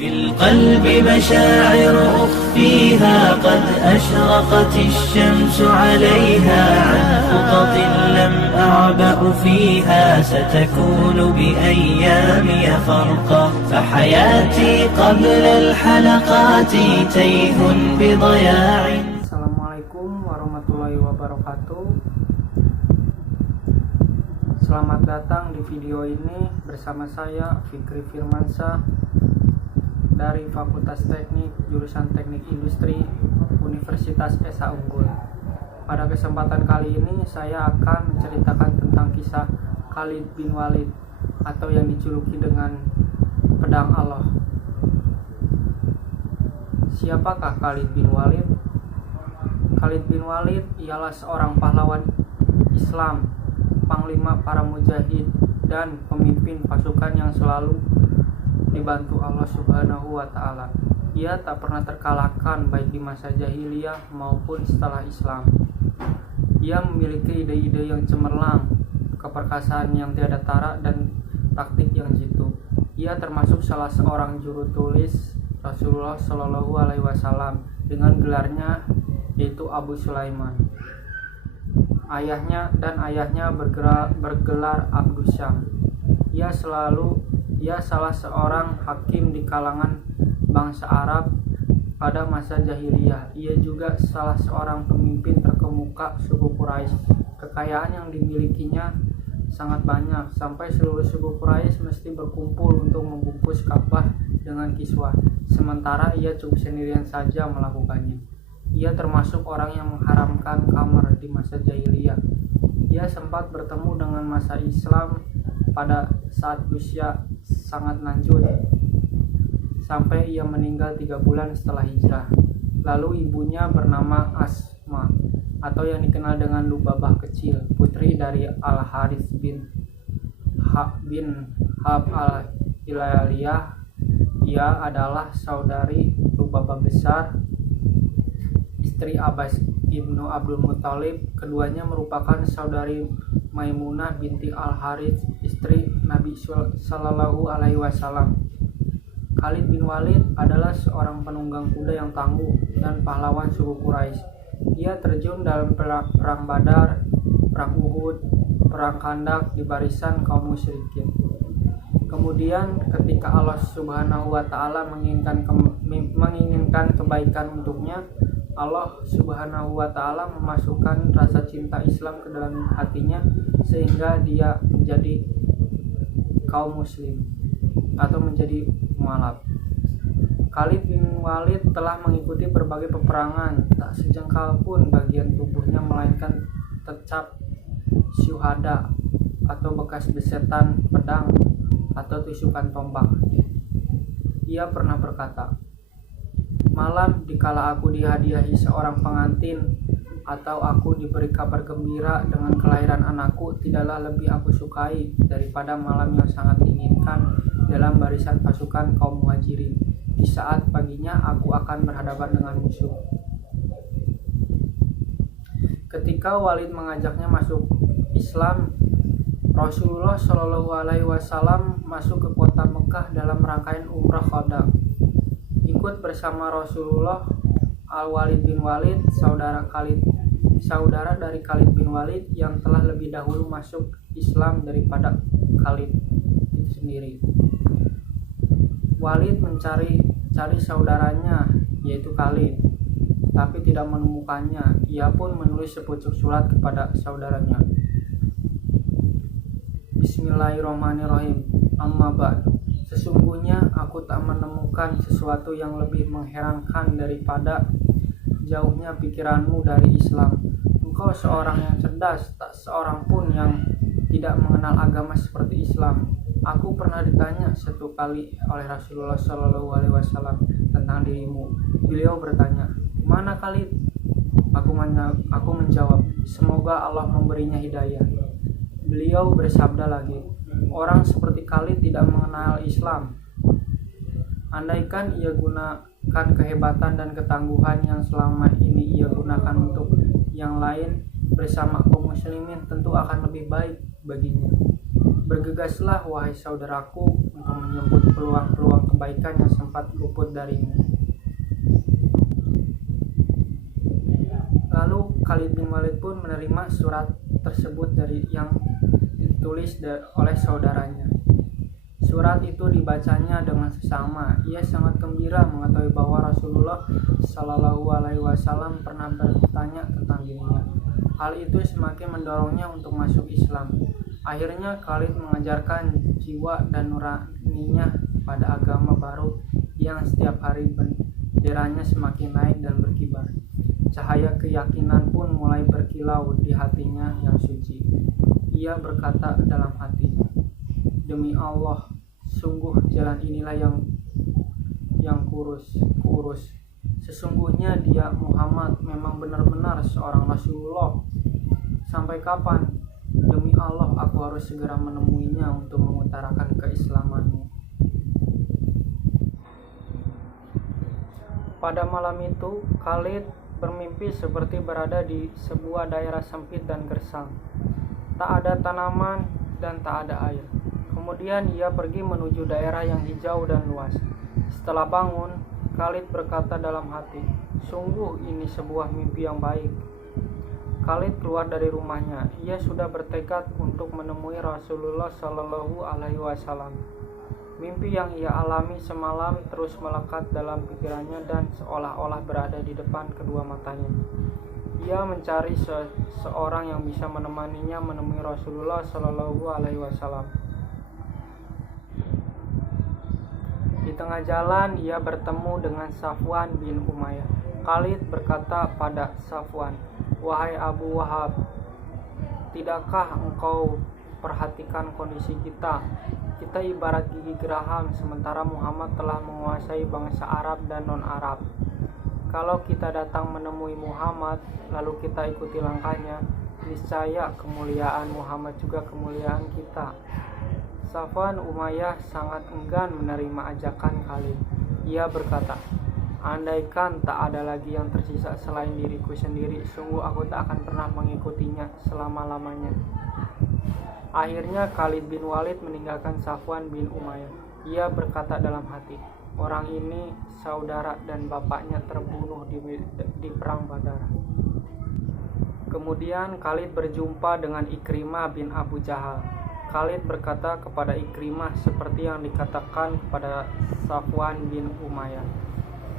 في القلب مشاعر أخفيها قد أشرقت الشمس عليها عن خطط لم أعبأ فيها ستكون بأيامي فرقا فحياتي قبل الحلقات تيه بضياع. Assalamualaikum warahmatullahi wabarakatuh. Selamat datang di video ini bersama saya Fikri Firmansyah dari Fakultas Teknik jurusan Teknik Industri Universitas Esa Unggul. Pada kesempatan kali ini saya akan menceritakan tentang kisah Khalid bin Walid atau yang dijuluki dengan pedang Allah. Siapakah Khalid bin Walid? Khalid bin Walid ialah seorang pahlawan Islam, panglima para mujahid, dan pemimpin pasukan yang selalu dibantu Allah Subhanahu wa Ta'ala. Ia tak pernah terkalahkan baik di masa jahiliyah maupun setelah Islam. Ia memiliki ide-ide yang cemerlang, keperkasaan yang tiada tara, dan taktik yang jitu. Ia termasuk salah seorang juru tulis Rasulullah Shallallahu Alaihi Wasallam dengan gelarnya yaitu Abu Sulaiman. Ayahnya bergelar Abdus Syam. Ia salah seorang hakim di kalangan bangsa Arab pada masa jahiliyah. Ia juga salah seorang pemimpin terkemuka suku Quraisy. Kekayaan yang dimilikinya sangat banyak, sampai seluruh suku Quraisy mesti berkumpul untuk membungkus Ka'bah dengan kiswah, sementara ia cukup sendirian saja melakukannya. Ia termasuk orang yang mengharamkan khamar di masa jahiliyah. Ia sempat bertemu dengan masa Islam pada saat usia sangat lanjut, sampai ia meninggal 3 bulan setelah hijrah. Lalu ibunya bernama Asma, atau yang dikenal dengan Lubabah kecil, putri dari Al-Harits bin Hab al-Hilaliyah. Ia adalah saudari Lubabah besar, istri Abbas ibnu Abdul Muthalib. Keduanya merupakan saudari Maimunah binti Al-Harits, istri Nabi Sallallahu Alaihi Wasallam. Khalid bin Walid adalah seorang penunggang kuda yang tangguh dan pahlawan suku Quraisy. Ia terjun dalam perang Badar, perang Uhud, perang Khandaq di barisan kaum musyrikin. Kemudian ketika Allah Subhanahu wa Ta'ala menginginkan kebaikan untuknya, Allah Subhanahu wa Ta'ala memasukkan rasa cinta Islam ke dalam hatinya sehingga dia menjadi kaum muslim atau menjadi mualaf. Khalid bin Walid telah mengikuti berbagai peperangan, tak sejengkal pun bagian tubuhnya melainkan tercap syuhada atau bekas besetan pedang atau tusukan tombak. Ia pernah berkata, "Malam dikala aku dihadiahi seorang pengantin atau aku diberi kabar gembira dengan kelahiran anakku, tidaklah lebih aku sukai daripada malam yang sangat diinginkan dalam barisan pasukan kaum muhajirin. Di saat paginya aku akan berhadapan dengan musuh." Ketika Walid mengajaknya masuk Islam, Rasulullah Shallallahu Alaihi Wasallam masuk ke kota Mekah dalam rangkaian umrah qada. Ikut bersama Rasulullah Al-Walid bin Walid, saudara dari Khalid bin Walid yang telah lebih dahulu masuk Islam daripada Khalid itu sendiri. Walid mencari saudaranya yaitu Khalid, tapi tidak menemukannya. Ia pun menulis sepucuk surat kepada saudaranya. Bismillahirrahmanirrahim. Amma ba'd. Sesungguhnya aku tak menemukan sesuatu yang lebih mengherankan daripada jauhnya pikiranmu dari Islam. Engkau seorang yang cerdas, tak seorang pun yang tidak mengenal agama seperti Islam. Aku pernah ditanya satu kali oleh Rasulullah Shallallahu Alaihi Wasallam tentang dirimu. Beliau bertanya, "Mana Khalid?" Aku menjawab, "Semoga Allah memberinya hidayah." Beliau bersabda lagi, "Orang seperti Khalid tidak mengenal Islam. Andaikan ia gunakan kehebatan dan ketangguhan yang selama ini ia gunakan untuk yang lain bersama kaum muslimin, tentu akan lebih baik baginya." Bergegaslah wahai saudaraku untuk menyambut peluang-peluang kebaikan yang sempat luput darimu. Lalu Khalid bin Walid pun menerima surat tersebut dari yang ditulis oleh saudaranya. Surat itu dibacanya dengan sesama. Ia sangat gembira mengetahui bahwa Rasulullah Shallallahu Alaihi Wasallam pernah bertanya tentang dirinya. Hal itu semakin mendorongnya untuk masuk Islam. Akhirnya Khalid mengajarkan jiwa dan nuraninya pada agama baru yang setiap hari benderanya semakin naik dan berkibar. Cahaya keyakinan pun mulai berkilau di hatinya yang suci. Ia berkata dalam hatinya, "Demi Allah, sungguh jalan inilah yang kurus. Sesungguhnya dia Muhammad memang benar-benar seorang Rasulullah. Sampai kapan? Demi Allah, aku harus segera menemuinya untuk mengutarakan keislamanmu." Pada malam itu, Khalid bermimpi seperti berada di sebuah daerah sempit dan gersang. Tak ada tanaman dan tak ada air. Kemudian ia pergi menuju daerah yang hijau dan luas. Setelah bangun, Khalid berkata dalam hati, "Sungguh ini sebuah mimpi yang baik." Khalid keluar dari rumahnya. Ia sudah bertekad untuk menemui Rasulullah Shallallahu Alaihi Wasallam. Mimpi yang ia alami semalam terus melekat dalam pikirannya dan seolah-olah berada di depan kedua matanya. Ia mencari seseorang yang bisa menemaninya menemui Rasulullah Shallallahu Alaihi Wasallam. Di tengah jalan ia bertemu dengan Safwan bin Umayyah. Khalid berkata pada Safwan, "Wahai Abu Wahab, tidakkah engkau perhatikan kondisi kita? Kita ibarat gigi geraham sementara Muhammad telah menguasai bangsa Arab dan non-Arab. Kalau kita datang menemui Muhammad lalu kita ikuti langkahnya, niscaya kemuliaan Muhammad juga kemuliaan kita." Safwan Umayyah sangat enggan menerima ajakan Khalid. Ia berkata, "Andaikan tak ada lagi yang tersisa selain diriku sendiri, sungguh aku tak akan pernah mengikutinya selama-lamanya." Akhirnya Khalid bin Walid meninggalkan Safwan bin Umayyah. Ia berkata dalam hati, "Orang ini saudara dan bapaknya terbunuh di perang Badar." Kemudian Khalid berjumpa dengan Ikrimah bin Abu Jahal. Khalid berkata kepada Ikrimah seperti yang dikatakan kepada Safwan bin Umayyah.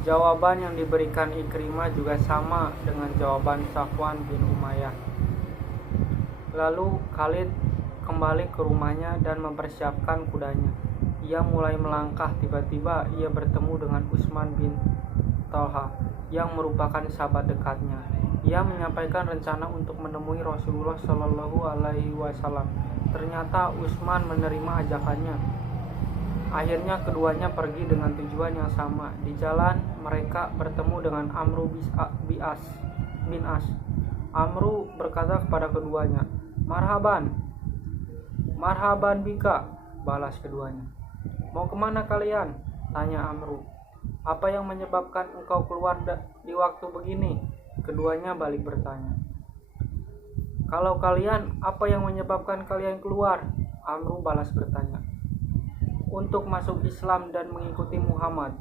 Jawaban yang diberikan Ikrimah juga sama dengan jawaban Safwan bin Umayyah. Lalu Khalid kembali ke rumahnya dan mempersiapkan kudanya. Ia mulai melangkah, tiba-tiba ia bertemu dengan Utsman bin Talha yang merupakan sahabat dekatnya. Ia menyampaikan rencana untuk menemui Rasulullah Shallallahu Alaihi Wasallam. Ternyata Utsman menerima ajakannya. Akhirnya keduanya pergi dengan tujuan yang sama. Di jalan mereka bertemu dengan Amru bin As. Amru berkata kepada keduanya, Marhaban bika, balas keduanya. "Mau kemana kalian?" tanya Amru. "Apa yang menyebabkan engkau keluar di waktu begini?" Keduanya balik bertanya. "Kalau kalian, apa yang menyebabkan kalian keluar?" Amru balas bertanya. "Untuk masuk Islam dan mengikuti Muhammad,"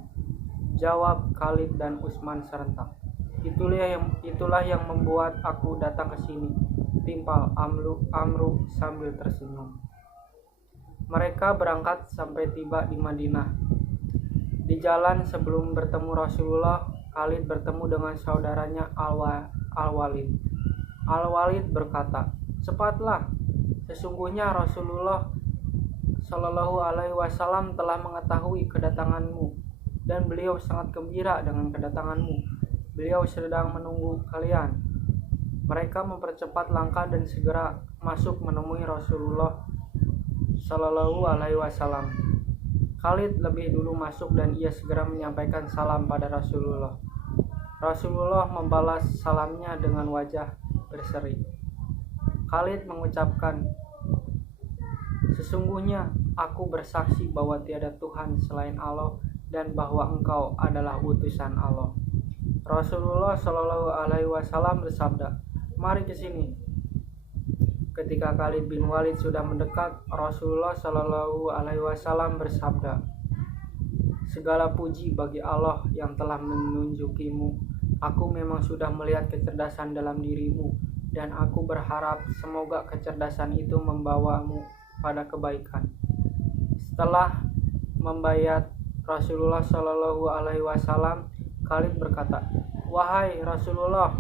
jawab Khalid dan Utsman serentak. Itulah yang membuat aku datang ke sini," timpal Amru sambil tersenyum. Mereka berangkat sampai tiba di Madinah. Di jalan sebelum bertemu Rasulullah, Khalid bertemu dengan saudaranya Al-Walid. Al-Walid berkata, "Cepatlah, sesungguhnya Rasulullah Shallallahu Alaihi Wasallam telah mengetahui kedatanganmu dan beliau sangat gembira dengan kedatanganmu. Beliau sedang menunggu kalian." Mereka mempercepat langkah dan segera masuk menemui Rasulullah Shallallahu Alaihi Wasallam. Khalid lebih dulu masuk dan ia segera menyampaikan salam pada Rasulullah. Rasulullah membalas salamnya dengan wajah berseri. Khalid mengucapkan, "Sesungguhnya aku bersaksi bahwa tiada Tuhan selain Allah dan bahwa engkau adalah utusan Allah." Rasulullah Shallallahu Alaihi Wasallam bersabda, "Mari ke sini." Ketika Khalid bin Walid sudah mendekat, Rasulullah Shallallahu Alaihi Wasallam bersabda, "Segala puji bagi Allah yang telah menunjukimu. Aku memang sudah melihat kecerdasan dalam dirimu, dan aku berharap semoga kecerdasan itu membawamu pada kebaikan." Setelah membayat Rasulullah Shallallahu Alaihi Wasallam, Khalid berkata, "Wahai Rasulullah,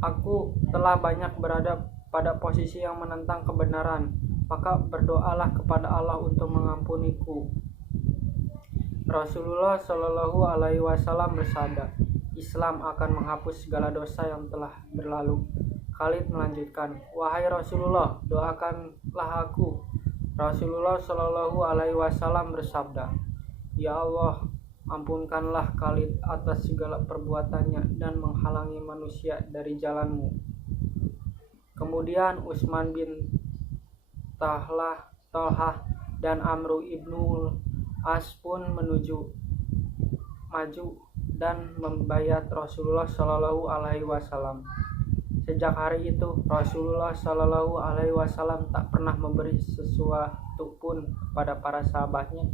aku telah banyak berada pada posisi yang menentang kebenaran, maka berdoalah kepada Allah untuk mengampuniku." Rasulullah Shallallahu Alaihi Wasallam bersabda, "Islam akan menghapus segala dosa yang telah berlalu." Khalid melanjutkan, "Wahai Rasulullah, doakanlah aku." Rasulullah Shallallahu Alaihi Wasallam bersabda, "Ya Allah, ampunkanlah Khalid atas segala perbuatannya dan menghalangi manusia dari jalanmu." Kemudian Utsman bin Talhah dan Amru ibnu As pun maju dan membayat Rasulullah Shallallahu Alaihi Wasallam. Sejak hari itu, Rasulullah Shallallahu Alaihi Wasallam tak pernah memberi sesuatu pun kepada para sahabatnya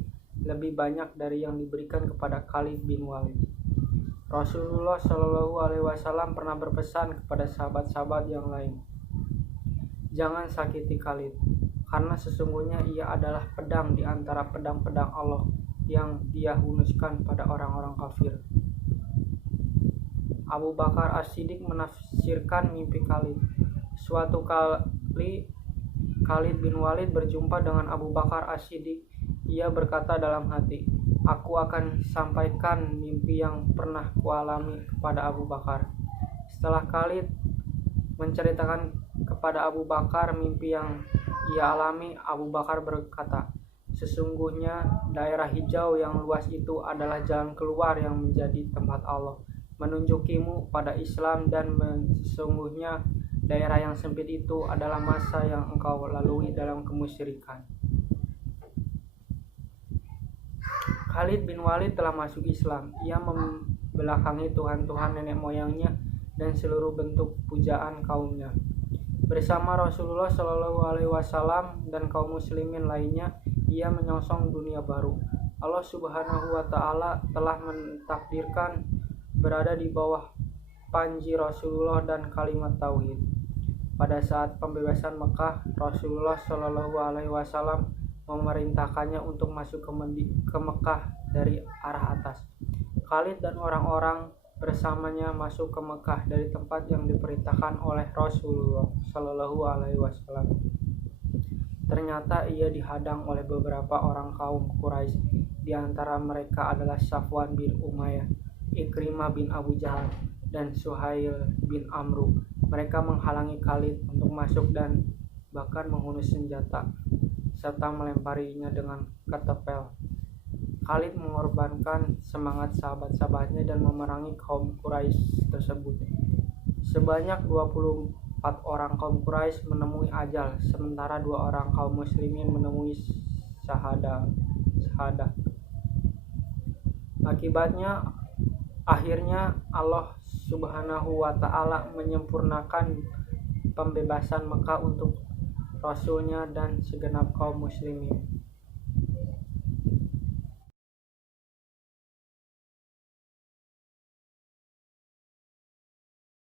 lebih banyak dari yang diberikan kepada Khalid bin Walid. Rasulullah Shallallahu Alaihi Wasallam pernah berpesan kepada sahabat-sahabat yang lain, "Jangan sakiti Khalid, karena sesungguhnya ia adalah pedang di antara pedang-pedang Allah yang Dia hunuskan pada orang-orang kafir." Abu Bakar As-Siddiq menafsirkan mimpi Khalid. Suatu kali Khalid bin Walid berjumpa dengan Abu Bakar As-Siddiq. Ia berkata dalam hati, "Aku akan sampaikan mimpi yang pernah kualami kepada Abu Bakar." Setelah Khalid menceritakan kepada Abu Bakar mimpi yang ia alami, Abu Bakar berkata, "Sesungguhnya daerah hijau yang luas itu adalah jalan keluar yang menjadi tempat Allah menunjukimu pada Islam, dan sesungguhnya daerah yang sempit itu adalah masa yang engkau lalui dalam kemusyrikan." Khalid bin Walid telah masuk Islam. Ia membelakangi Tuhan-Tuhan nenek moyangnya dan seluruh bentuk pujaan kaumnya. Bersama Rasulullah Shallallahu Alaihi Wasallam dan kaum muslimin lainnya, ia menyongsong dunia baru. Allah Subhanahu wa Ta'ala telah mentakdirkan berada di bawah panji Rasulullah dan kalimat tauhid. Pada saat pembebasan Mekah, Rasulullah Shallallahu Alaihi Wasallam memerintahkannya untuk masuk ke Mekah dari arah atas. Khalid dan orang-orang bersamanya masuk ke Mekah dari tempat yang diperintahkan oleh Rasulullah Shallallahu Alaihi Wasallam. Ternyata ia dihadang oleh beberapa orang kaum Quraisy. Di antara mereka adalah Safwan bin Umayyah, Ikrimah bin Abu Jahal, dan Suhail bin Amru. Mereka menghalangi Khalid untuk masuk dan bahkan menghunus senjata serta melemparinya dengan ketepel. Khalid mengorbankan semangat sahabat-sahabatnya dan memerangi kaum Quraisy tersebut. Sebanyak 24 orang kaum Quraisy menemui ajal, sementara 2 orang kaum muslimin menemui syahadah. Akibatnya, akhirnya Allah Subhanahu wa Ta'ala menyempurnakan pembebasan Mekah untuk Rasulnya dan segenap kaum muslimin.